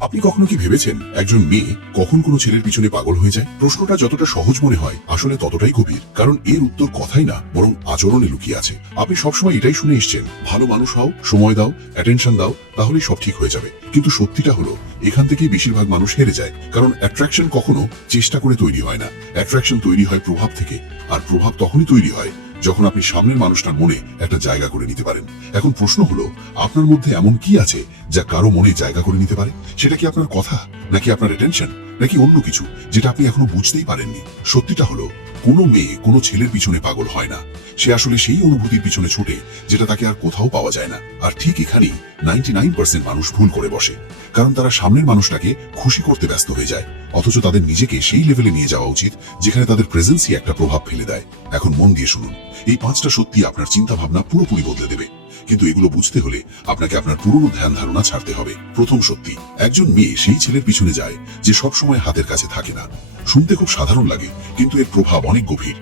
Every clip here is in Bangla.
আপনি কখনো কি ভেবেছেন একজন মেয়ে কখন কোনো ছেলের পিছনে পাগল হয়ে যায়? প্রশ্নটা যতটা সহজ মনে হয় আসলে ততটাই গভীর, কারণ এর উত্তর কথাই না বরং আচরণে লুকিয়ে আছে। আপনি সবসময় এটাই শুনে এসেছেন, ভালো মানুষ হও, সময় দাও, অ্যাটেনশন দাও, তাহলেই সব ঠিক হয়ে যাবে। কিন্তু সত্যিটা হলো এখান থেকেই বেশিরভাগ মানুষ হেরে যায়, কারণ অ্যাট্রাকশন কখনো চেষ্টা করে তৈরি হয় না। অ্যাট্রাকশন তৈরি হয় প্রভাব থেকে, আর প্রভাব তখনই তৈরি হয় যখন আপনি সামনের মানুষটার মনে একটা জায়গা করে নিতে পারেন। এখন প্রশ্ন হলো, আপনার মধ্যে এমন কি আছে যা কারো মনে জায়গা করে নিতে পারে? সেটা কি আপনার কথা, নাকি আপনার অ্যাটেনশন, নাকি অন্য কিছু যেটা আপনি এখনো বুঝতেই পারেননি? সত্যিটা হলো, কোনো মেয়ে কোনো ছেলের পিছনে পাগল হয় না। সে আসলে সেই অনুভূতির পিছনে ছোটে যেটা তাকে আর কোথাও পাওয়া যায় না। আর ঠিক এখানেই 99% মানুষ ভুল করে বসে, কারণ তারা সামনের মানুষটাকে খুশি করতে ব্যস্ত হয়ে যায়, অথচ তাদের নিজেকে সেই লেভেলে নিয়ে যাওয়া উচিত যেখানে তাদের প্রেজেন্সই একটা প্রভাব ফেলে দেয়। এখন মন দিয়ে শুনুন, এই 5টা সত্যি আপনার চিন্তা ভাবনা পুরোপুরি বদলে দেবে। কিন্তু এগুলো বুঝতে হলে আপনাকে আপনার পুরনো ধ্যান ধারণা ছাড়তে হবে। প্রথম সত্যি, একজন মেয়ে সেই ছেলের পিছনে যায় যে সব সময় হাতের কাছে থাকে না। শুনতে খুব সাধারণ লাগে, কিন্তু এর প্রভাব অনেক গভীর।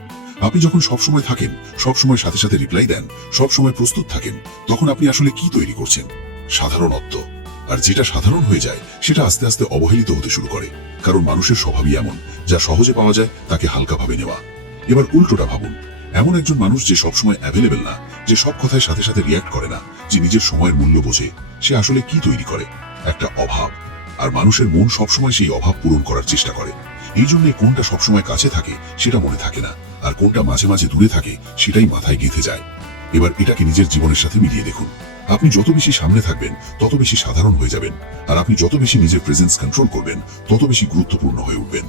আপনি যখন সবসময় থাকেন, সবসময় সাথে সাথে রিপ্লাই দেন, সবসময় প্রস্তুত থাকেন, তখন আপনি আসলে কি তৈরি করছেন? সাধারণত্ব। আর যেটা সাধারণ হয়ে যায় সেটা আস্তে আস্তে অবহেলিত হতে শুরু করে, কারণ মানুষের স্বভাবই এমন, যা সহজে পাওয়া যায় তাকে হালকাভাবে নেওয়া। এবার উল্টোটা ভাবুন, এমন একজন মানুষ যে সবসময় অ্যাভেলেবেল না, যে সব কথায় সাথে সাথে রিয়াক্ট করে না, যে নিজের সময়ের মূল্য বোঝে, সে আসলে কি তৈরি করে? একটা অভাব। আর মানুষের মন সবসময় সেই অভাব পূরণ করার চেষ্টা করে। এই জন্য কোনটা সবসময় কাছে থাকে সেটা মনে থাকে না, আর কোনটা মাঝে মাঝে দূরে থাকে সেটাই মাথায় গেঁথে যায়। এবার এটাকে নিজের জীবনের সাথে মিলিয়ে দেখুন। আপনি যত বেশি সামনে থাকবেন তত বেশি সাধারণ হয়ে যাবেন, আর আপনি যত বেশি নিজের প্রেজেন্স কন্ট্রোল করবেন তত বেশি গুরুত্বপূর্ণ হয়ে উঠবেন।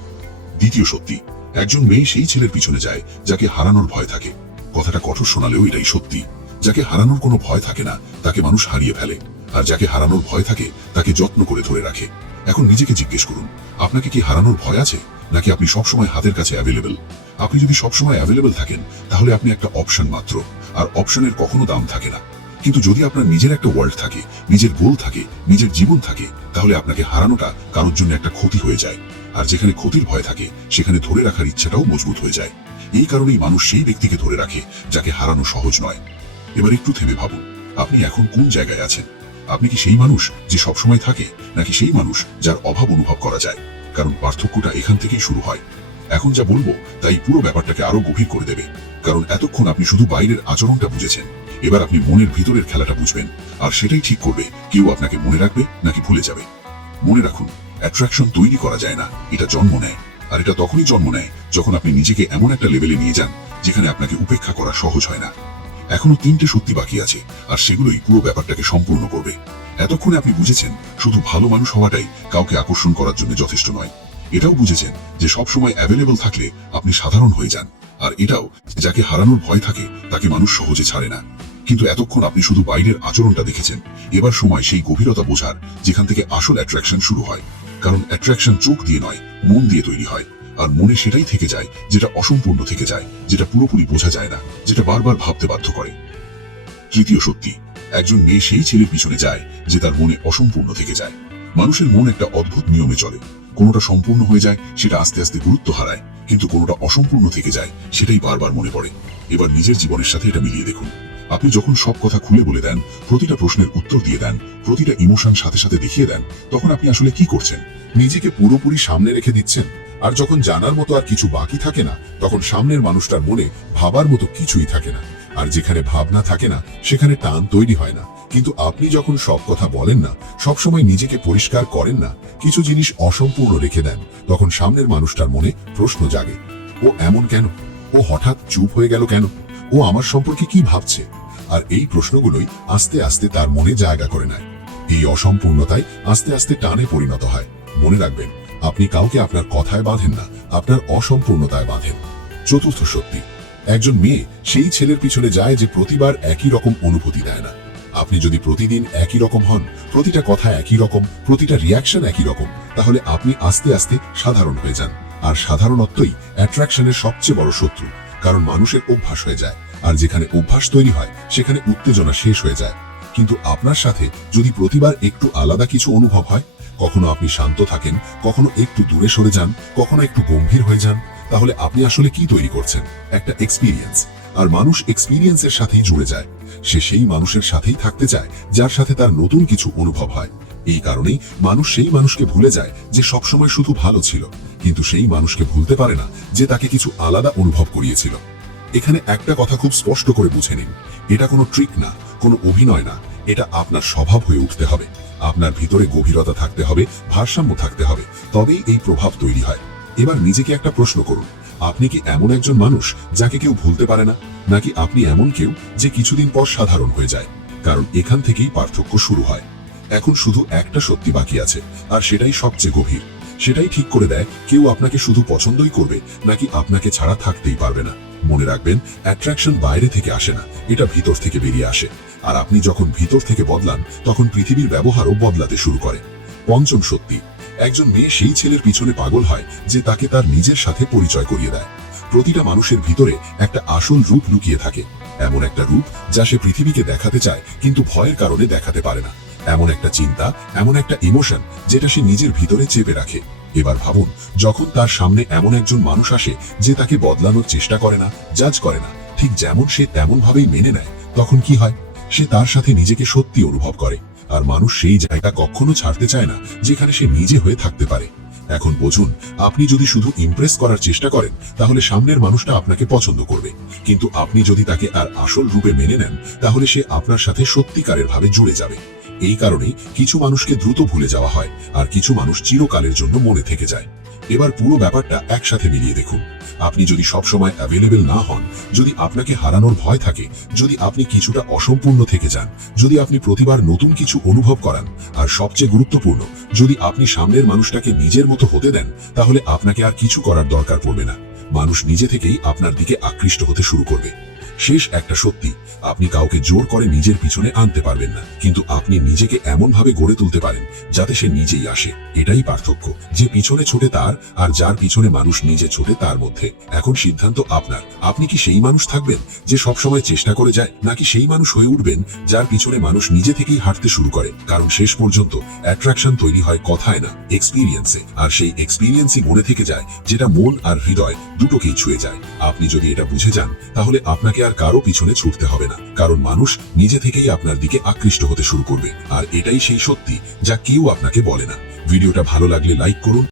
দ্বিতীয় সত্যি, একজন মেয়ে সেই ছেলের পিছনে যায় যাকে হারানোর ভয় থাকে। কথাটা কঠোর শোনালেও এটাই সত্যি। যাকে হারানোর কোনো ভয় থাকে না তাকে মানুষ হারিয়ে ফেলে, আর যাকে হারানোর ভয় থাকে তাকে যত্ন করে ধরে রাখে। এখন নিজেকে জিজ্ঞেস করুন, আপনাকে কি হারানোর ভয় আছে, নাকি আপনি সবসময় হাতের কাছে অ্যাভেলেবেল? আপনি যদি সবসময় অ্যাভেলেবেল থাকেন তাহলে আপনি একটা অপশন মাত্র, আর অপশনের কখনো দাম থাকে না। কিন্তু যদি আপনার নিজের একটা ওয়ার্ল্ড থাকে, নিজের গোল থাকে, নিজের জীবন থাকে, তাহলে আপনাকে হারানোটা কারোর জন্য একটা ক্ষতি হয়ে যায়। আর যেখানে ক্ষতির ভয় থাকে সেখানে ধরে রাখার ইচ্ছাটাও মজবুত হয়ে যায়। এই কারণেই মানুষ সেই ব্যক্তিকে ধরে রাখে যাকে হারানো সহজ নয়। এবার একটু থেমে ভাবুন, আপনি এখন কোন জায়গায় আছেন? আপনি কি সেই মানুষ যে সবসময় থাকে, নাকি সেই মানুষ যার অভাব অনুভব করা যায়? কারণ পার্থক্যটা এখান থেকেই শুরু হয়। এখন যা বলবো তাই পুরো ব্যাপারটাকে আরো গভীর করে দেবে, কারণ এতক্ষণ আপনি শুধু বাইরের আচরণটা বুঝেছেন। এবার আপনি মনের ভিতরের খেলাটা বুঝবেন, আর সেটাই ঠিক করবে কেউ আপনাকে মনে রাখবে নাকি ভুলে যাবে। মনে রাখুন, অ্যাট্রাকশন তৈরি করা যায় না, এটা জন্ম নেয়। আর এটা তখনই জন্ম নেয় যখন আপনি নিজেকে এমন একটা লেভেলে নিয়ে যান যেখানে আপনাকে উপেক্ষা করা সহজ হয় না। এখনো 3টে সত্যি বাকি আছে, আর সেগুলোই পুরো ব্যাপারটাকে সম্পূর্ণ করবে। এতক্ষণে আপনি বুঝেছেন শুধু ভালো মানুষ হওয়াটাই কাউকে আকর্ষণ করার জন্য যথেষ্ট নয়। এটাও বুঝেছেন যে সবসময় অ্যাভেলেবল থাকলে আপনি সাধারণ হয়ে যান। আর এটাও, যাকে হারানোর ভয় থাকে তাকে মানুষ সহজে ছাড়ে না। কিন্তু এতক্ষণ আপনি শুধু বাইরের আচরণটা দেখেছেন। এবার সময় সেই গভীরতা বোঝার যেখান থেকে আসল অ্যাট্রাকশন শুরু হয়। কারণ অ্যাট্রাকশন চোখ দিয়ে নয়, মন দিয়ে তৈরি হয়। আর মনে সেটাই থেকে যায় যেটা অসম্পূর্ণ থেকে যায়, যেটা পুরোপুরি বোঝা যায় না, যেটা বারবার ভাবতে বাধ্য করে। তৃতীয় সত্যি, একজন মেয়ে সেই ছেলের পিছনে যায় যে তার মনে অসম্পূর্ণ থেকে যায়। মানুষের মন একটা অদ্ভুত নিয়মে চলে। কোনোটা সম্পূর্ণ হয়ে যায় সেটা আস্তে আস্তে গুরুত্ব হারায়, কিন্তু কোনোটা অসম্পূর্ণ থেকে যায় সেটাই বারবার মনে পড়ে। এবার নিজের জীবনের সাথে এটা মিলিয়ে দেখুন। আপনি যখন সব কথা খুলে বলে দেন, প্রতিটা প্রশ্নের উত্তর দিয়ে দেন, প্রতিটা ইমোশন সাথে সাথে দেখিয়ে দেন, তখন আপনি আসলে কি করছেন? নিজেকে পুরোপুরি সামনে রেখে দিচ্ছেন। আর যখন জানার মতো আর কিছু বাকি থাকে না, তখন সামনের মানুষটার মনে ভাবার মতো কিছুই থাকে না। আর যেখানে ভাবনা থাকে না সেখানে টান তৈরি হয় না। কিন্তু আপনি যখন সব কথা বলেন না, সবসময় নিজেকে পরিষ্কার করেন না, কিছু জিনিস অসম্পূর্ণ রেখে দেন, তখন সামনের মানুষটার মনে প্রশ্ন জাগে। ও এমন কেন? ও হঠাৎ চুপ হয়ে গেল কেন? ও আমার সম্পর্কে কি ভাবছে? আর এই প্রশ্নগুলোই আস্তে আস্তে তার মনে জায়গা করে নেয়। এই অসম্পূর্ণতাই আস্তে আস্তে টানে পরিণত হয়। মনে রাখবেন, আপনি কাউকে আপনার কথায় বাঁধেন না, আপনার অসম্পূর্ণতায় বাঁধেন। চতুর্থ সত্যি, একজন মেয়ে সেই ছেলের পিছনে যায় যে প্রতিবার একই রকম অনুভূতি দেয় না। আপনি যদি প্রতিদিন একই রকম হন, প্রতিটা কথা একই রকম, প্রতিটা রিয়াকশন একই রকম, তাহলে আপনি আস্তে আস্তে সাধারণ হয়ে যান। আর সাধারণত্বই অ্যাট্রাকশনের সবচেয়ে বড় শত্রু, কারণ মানুষের অভ্যাস হয়ে যায়। আর যেখানে অভ্যাস তৈরি হয় সেখানে উত্তেজনা শেষ হয়ে যায়। কিন্তু আপনার সাথে যদি প্রতিবার একটু আলাদা কিছু অনুভব হয়, কখনো আপনি শান্ত থাকেন, কখনো একটু দূরে সরে যান, কখনো একটু গম্ভীর হয়ে যান, তাহলে আপনি আসলে কি তৈরি করছেন? একটা এক্সপিরিয়েন্স। আর মানুষ এক্সপিরিয়েন্সের সাথেই জুড়ে যায়। সে সেই মানুষের সাথেই থাকতে চায় যার সাথে তার নতুন কিছু অনুভব হয়। এই কারণেই মানুষ সেই মানুষকে ভুলে যায় যে সবসময় শুধু ভালো ছিল, কিন্তু সেই মানুষকে ভুলতে পারে না যে তাকে কিছু আলাদা অনুভব করিয়েছিল। এখানে একটা কথা খুব স্পষ্ট করে বুঝে নিন, এটা কোনো ট্রিক না, কোনো অভিনয় না, এটা আপনার স্বভাব হয়ে উঠতে হবে। আপনার ভিতরে গভীরতা থাকতে হবে, ভারসাম্য থাকতে হবে, তবেই এই প্রভাব তৈরি হয়। এবার নিজেকে একটা প্রশ্ন করুন, আপনি কি এমন একজন মানুষ যাকে কেউ ভুলতে পারে না, নাকি আপনি এমন কেউ যে কিছুদিন পর সাধারণ হয়ে যায়? কারণ এখান থেকেই পার্থক্য শুরু হয়। এখন শুধু একটা সত্যি বাকি আছে, আর সেটাই সবচেয়ে গভীর। সেটাই ঠিক করে দেয় কেউ আপনাকে শুধু পছন্দই করবে নাকি আপনাকে ছাড়া থাকতেই পারবে না। মনে রাখবেন, অ্যাট্রাকশন বাইরে থেকে আসে না, এটা ভিতর থেকে বেরিয়ে আসে। আর আপনি যখন ভিতর থেকে বদলান, তখন পৃথিবীর ব্যবহারও বদলাতে শুরু করে। পঞ্চম সত্যি, একজন মেয়ে সেই ছেলের পিছনে পাগল হয় যে তাকে তার নিজের সাথে পরিচয় করিয়ে দেয়। প্রতিটা মানুষের ভিতরে একটা আসল রূপ লুকিয়ে থাকে, এমন একটা রূপ যা সে পৃথিবীকে দেখাতে চায় কিন্তু ভয়ের কারণে দেখাতে পারে না। এমন একটা চিন্তা, এমন একটা ইমোশন যেটা সে নিজের ভিতরে চেপে রাখে। এবার ভাবুন, যখন তার সামনে এমন একজন মানুষ আসে যে তাকে বদলানোর চেষ্টা করে না, জাজ করে না, ঠিক যেমন সে তেমন ভাবেই মেনে নেয়, তখন কি হয়? সে তার সাথে নিজেকে সত্যি অনুভব করে। আর মানুষ সেই জায়গা কখনো ছাড়তে চায় না যেখানে সে নিজে হয়ে থাকতে পারে। এখন বুঝুন, আপনি যদি শুধু ইমপ্রেস করার চেষ্টা করেন, তাহলে সামনের মানুষটা আপনাকে পছন্দ করবে। কিন্তু আপনি যদি তাকে আর আসল রূপে মেনে নেন, তাহলে সে আপনার সাথে সত্যিকারের ভাবে জুড়ে যাবে। এই কারণেই কিছু মানুষকে দ্রুত ভুলে যাওয়া হয়, আর কিছু মানুষ চিরকালের জন্য মনে থেকে যায়। এবার পুরো ব্যাপারটা একসাথে মিলিয়ে দেখুন। আপনি যদি সবসময় অ্যাভেলেবল না হন, যদি আপনাকে হারানোর ভয় থাকে, যদি আপনি কিছুটা অসম্পূর্ণ থেকে যান, যদি আপনি প্রতিবার নতুন কিছু অনুভব করান, আর সবচেয়ে গুরুত্বপূর্ণ, যদি আপনি সামনের মানুষটাকে নিজের মতো হতে দেন, তাহলে আপনাকে আর কিছু করার দরকার পড়বে না। মানুষ নিজে থেকেই আপনার দিকে আকৃষ্ট হতে শুরু করবে। শেষ একটা সত্যি, আপনি কাউকে জোর করে নিজের পিছনে আনতে পারবেন না, কিন্তু আপনি নিজেকে এমন ভাবে গড়ে তুলতে পারেন যাতে সে নিজেই আসে। এটাই পার্থক্য, যে পিছনে ছোটে তার আর যার পিছনে মানুষ নিজে ছোটে তার মধ্যে। এখন সিদ্ধান্ত আপনার। আপনি কি সেই মানুষ থাকবেন যে সবসময় চেষ্টা করে যায়, নাকি সেই মানুষ হয়ে উঠবেন যার পিছনে মানুষ নিজে থেকেই হাঁটতে শুরু করে? কারণ শেষ পর্যন্ত অ্যাট্রাকশন তৈরি হয় কথায় না, এক্সপিরিয়েন্সে। আর সেই এক্সপিরিয়েন্সই মনে থেকে যায়, যেটা মন আর হৃদয় দুটোকেই ছুঁয়ে যায়। আপনি যদি এটা বুঝে যান, তাহলে আপনাকে আর কারো পিছনে ছুটতে হবে না, কারণ মানুষ নিজে থেকেই আপনার দিকে আকৃষ্ট হতে শুরু করবে। আর এটাই সেই সত্যি যা কেউ আপনাকে বলে না। ভিডিওটা ভালো লাগলে লাইক করুন।